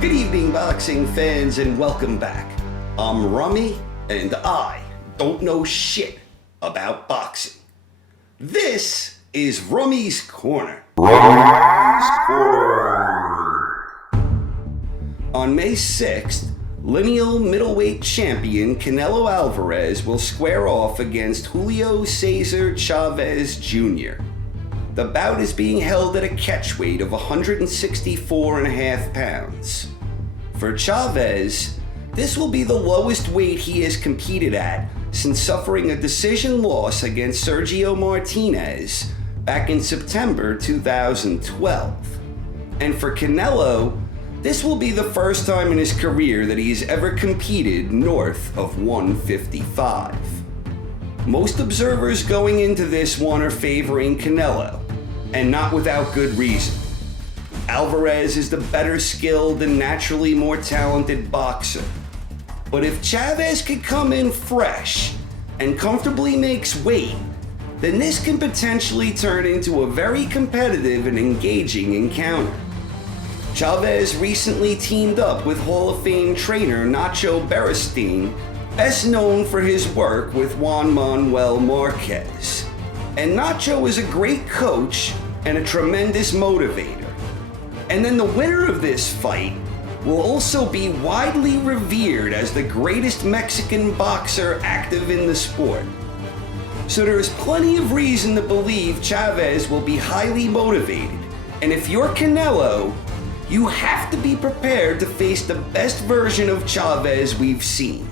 Good evening, boxing fans, and welcome back. I'm Rummy, and I don't know shit about boxing. This is Rummy's Corner. On May 6th, lineal middleweight champion Canelo Alvarez will square off against Julio Cesar Chavez Jr. The bout is being held at a catchweight of 164.5 pounds. For Chavez, this will be the lowest weight he has competed at since suffering a decision loss against Sergio Martinez back in September 2012. And for Canelo, this will be the first time in his career that he has ever competed north of 155. Most observers going into this one are favoring Canelo, and not without good reason. Alvarez is the better skilled and naturally more talented boxer. But if Chavez could come in fresh and comfortably makes weight, then this can potentially turn into a very competitive and engaging encounter. Chavez recently teamed up with Hall of Fame trainer Nacho Beristain, best known for his work with Juan Manuel Marquez. And Nacho is a great coach and a tremendous motivator. And then the winner of this fight will also be widely revered as the greatest Mexican boxer active in the sport. So there is plenty of reason to believe Chavez will be highly motivated. And if you're Canelo, you have to be prepared to face the best version of Chavez we've seen.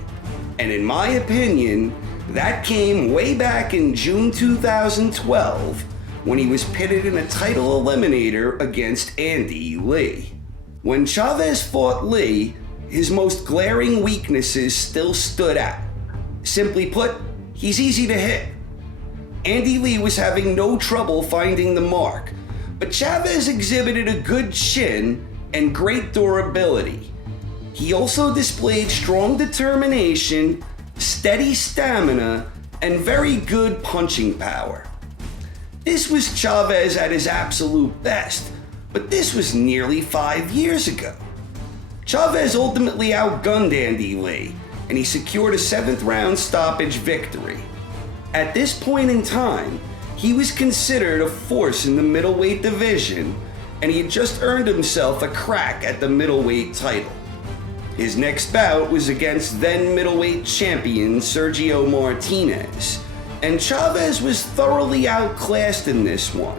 And in my opinion, that came way back in June 2012 when he was pitted in a title eliminator against Andy Lee. When Chavez fought Lee, his most glaring weaknesses still stood out. Simply put, he's easy to hit. Andy Lee was having no trouble finding the mark, but Chavez exhibited a good chin and great durability. He also displayed strong determination, steady stamina, and very good punching power. This was Chavez at his absolute best, but this was nearly 5 years ago. Chavez ultimately outgunned Andy Lee, and he secured a 7th round stoppage victory. At this point in time, he was considered a force in the middleweight division, and he had just earned himself a crack at the middleweight title. His next bout was against then middleweight champion Sergio Martinez, and Chavez was thoroughly outclassed in this one.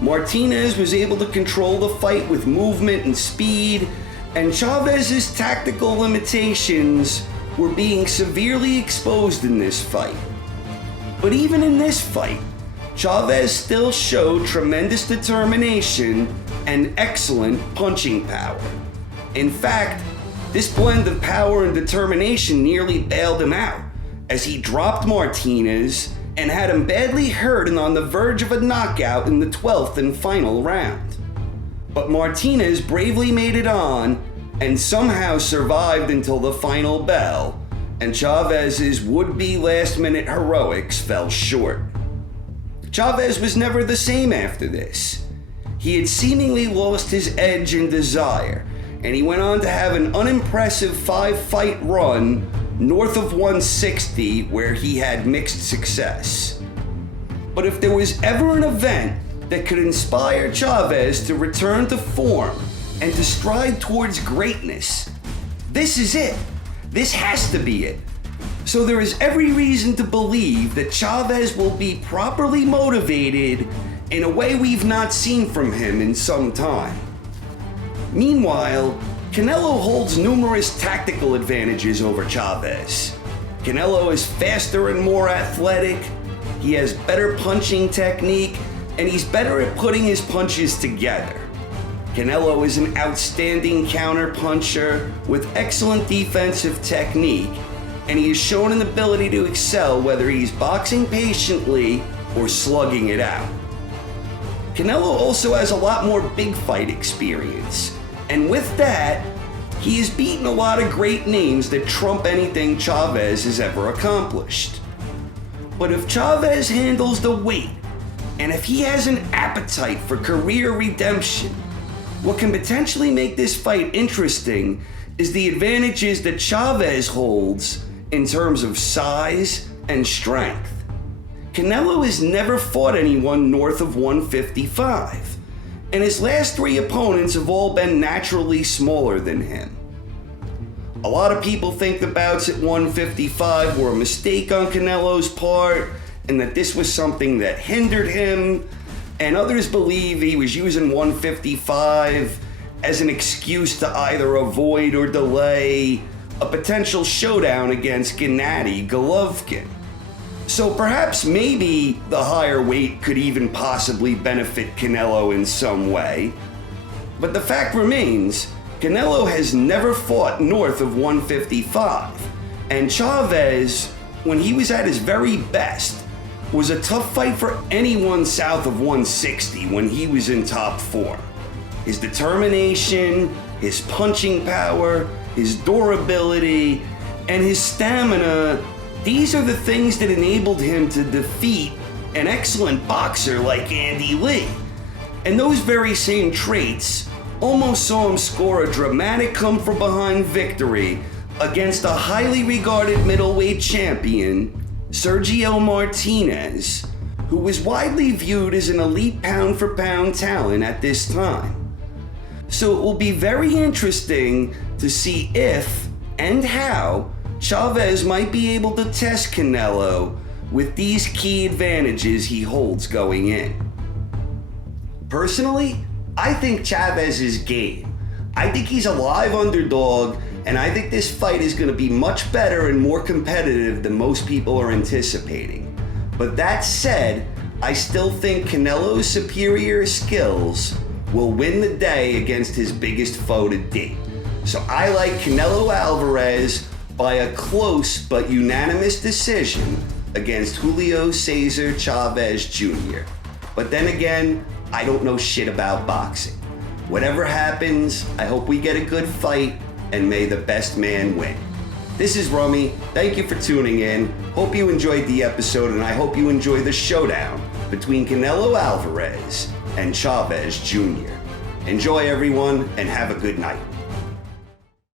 Martinez was able to control the fight with movement and speed, and Chavez's tactical limitations were being severely exposed in this fight. But even in this fight, Chavez still showed tremendous determination and excellent punching power. In fact, this blend of power and determination nearly bailed him out, as he dropped Martinez and had him badly hurt and on the verge of a knockout in the 12th and final round. But Martinez bravely made it on and somehow survived until the final bell, and Chavez's would-be last-minute heroics fell short. Chavez was never the same after this. He had seemingly lost his edge and desire, and he went on to have an unimpressive 5-fight run north of 160 where he had mixed success. But if there was ever an event that could inspire Chavez to return to form and to stride towards greatness, this is it. This has to be it. So there is every reason to believe that Chavez will be properly motivated in a way we've not seen from him in some time. Meanwhile, Canelo holds numerous tactical advantages over Chavez. Canelo is faster and more athletic, he has better punching technique, and he's better at putting his punches together. Canelo is an outstanding counter-puncher with excellent defensive technique, and he has shown an ability to excel whether he's boxing patiently or slugging it out. Canelo also has a lot more big fight experience, and with that, he has beaten a lot of great names that trump anything Chavez has ever accomplished. But if Chavez handles the weight, and if he has an appetite for career redemption, What can potentially make this fight interesting is the advantages that Chavez holds in terms of size and strength. Canelo has never fought anyone north of 155, and his last 3 opponents have all been naturally smaller than him. A lot of people think the bouts at 155 were a mistake on Canelo's part, and that this was something that hindered him, and others believe he was using 155 as an excuse to either avoid or delay a potential showdown against Gennady Golovkin. So perhaps maybe the higher weight could even possibly benefit Canelo in some way. But the fact remains, Canelo has never fought north of 155, and Chavez, when he was at his very best, was a tough fight for anyone south of 160 when he was in top form. His determination, his punching power, his durability, and his stamina, these are the things that enabled him to defeat an excellent boxer like Andy Lee. And those very same traits almost saw him score a dramatic come-from-behind victory against a highly regarded middleweight champion, Sergio Martinez, who was widely viewed as an elite pound-for-pound talent at this time. So it will be very interesting to see if and how Chavez might be able to test Canelo with these key advantages he holds going in. Personally, I think Chavez is game. I think he's a live underdog, and I think this fight is going to be much better and more competitive than most people are anticipating. But that said, I still think Canelo's superior skills will win the day against his biggest foe to date. So I like Canelo Alvarez by a close but unanimous decision against Julio Cesar Chavez Jr. But then again, I don't know shit about boxing. Whatever happens, I hope we get a good fight, and may the best man win. This is Rummy. Thank you for tuning in. Hope you enjoyed the episode, and I hope you enjoy the showdown between Canelo Alvarez and Chavez Jr. Enjoy, everyone, and have a good night.